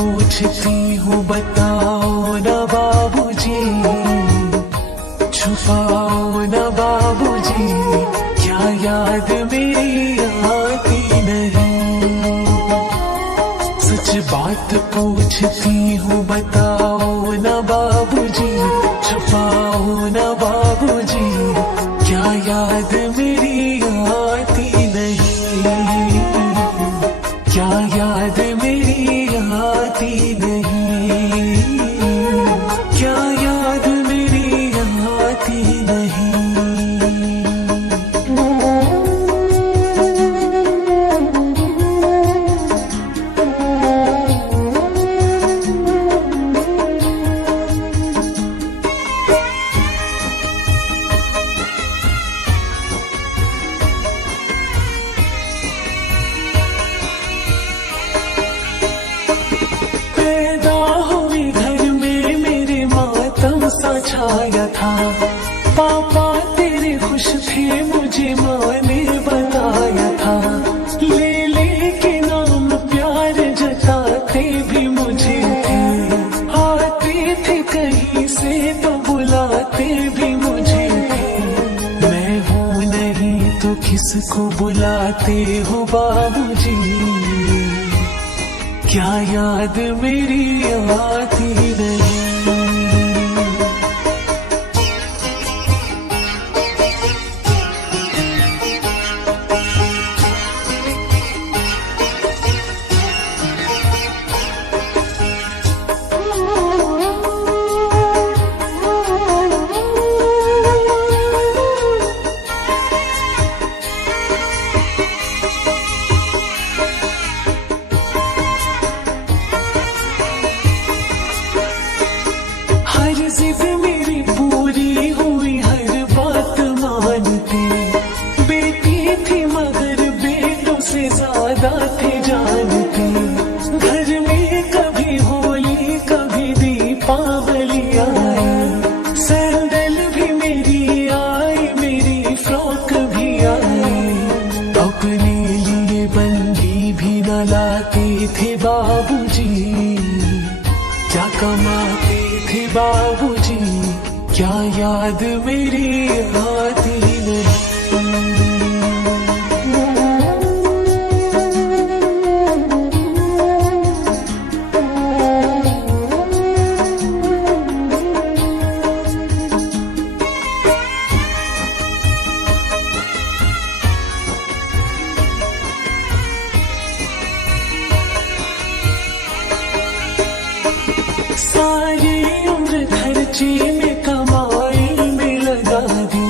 पूछती हूँ बताओ ना बाबूजी, छुपाओ ना बाबूजी, क्या याद मेरी आती नहीं। सच बात पूछती हूँ बताओ ना बाबूजी, छुपाओ ना बाबूजी, क्या याद मेरी आती नहीं, क्या याद मेरी आती नहीं, क्या याद मेरी आती नहीं। छाया था पापा तेरे खुश थे, मुझे माँ ने बताया था। ले ले के नाम प्यार जताते भी मुझे थे, आते थे कहीं से तो बुलाते भी मुझे थे। मैं हूँ नहीं तो किसको बुलाते हो बाबूजी, क्या याद मेरी आती नहीं। जिद मेरी पूरी हुई, हर बात मानते। बेटी थी मगर बेटों से ज्यादा थे जानते। घर में कभी होली कभी दीपावली आई, सैंडल भी मेरी आई, मेरी फ्रॉक भी आई। अपने लिए बंदी भी न लाते थे बाबूजी, क्या कमाते थे बाबूजी, क्या याद मेरी आती नहीं। सारी उम्र खर्ची में कमाई में लगा दी,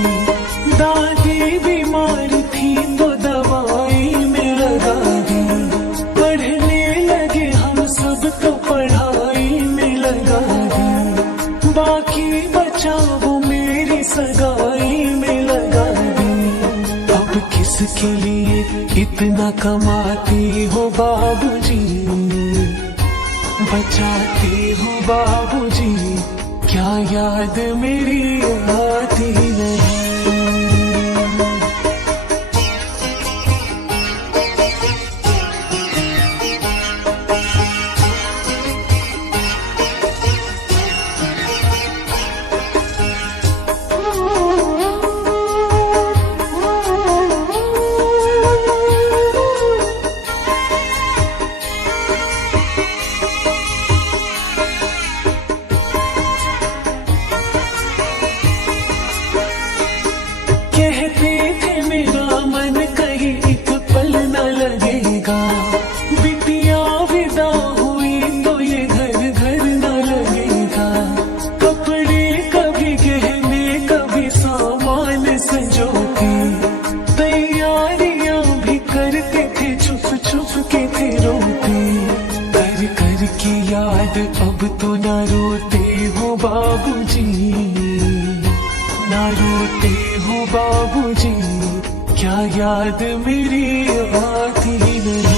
दादी बीमार थी तो दवाई में लगा दी। पढ़ने लगे हम सब तो पढ़ाई में लगा दी, बाकी बचा वो मेरी सगाई में लगा दी। अब किसके लिए इतना कमाती हो बाबूजी, बचाती हूँ बाबूजी, क्या याद मेरी आती नहीं। कहते थे मेरा मन कहीं एक पल न लगेगा, बिटिया विदा हुई तो ये घर घर न लगेगा। कपड़े कभी गहने कभी सामान संजोते, तैयारियां भी करते थे छुप छुप के थे रोते। कर कर के याद अब तो न रोते हो बाबूजी, ना रोते हो बाबूजी, क्या याद मेरी आती नहीं।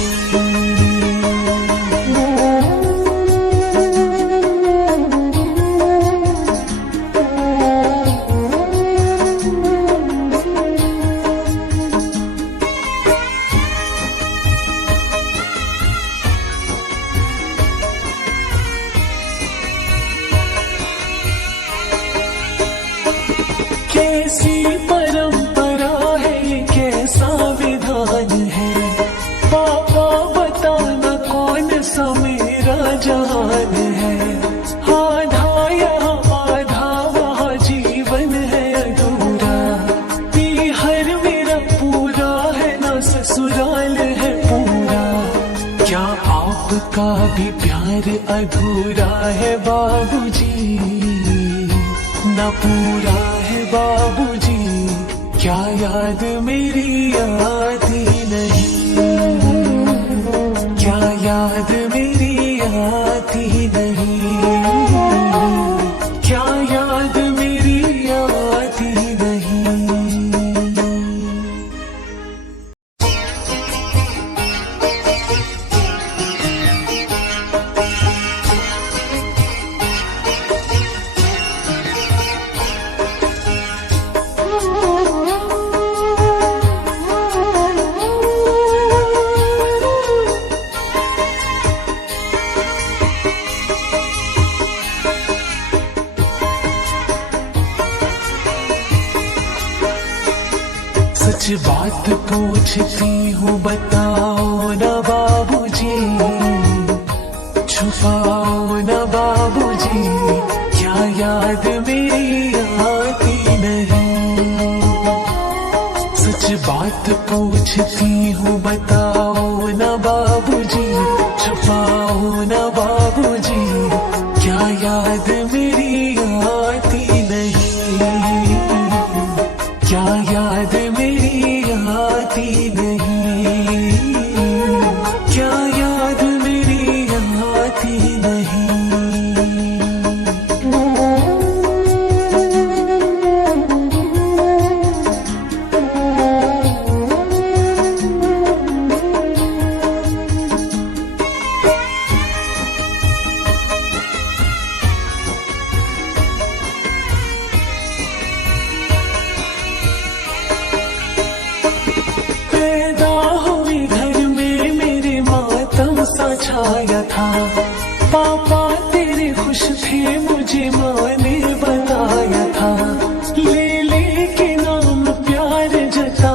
समान है, आधा यहाँ आधा वहाँ जीवन है अधूरा। हर मेरा पूरा है ना ससुराल है पूरा, क्या आपका भी प्यार अधूरा है बाबूजी, ना पूरा है बाबूजी। क्या याद मेरी आती नहीं, क्या याद मेरी आती नहीं, क्या याद मेरी आती नहीं। सच बात पूछती हूँ बताओ ना बाबूजी, छुपाओ ना बाबूजी। क्या याद मेरी आती नहीं, सच बात पूछती हूँ बताओ ना बाबूजी, छुपाओ ना बाबूजी। क्या याद मेरी आती नहीं, क्या याद मेरी आती नहीं, क्या याद मेरी आती नहीं। छाया था पापा तेरे खुश थे, मुझे माँ ने बताया था। ले ले के नाम प्यार जता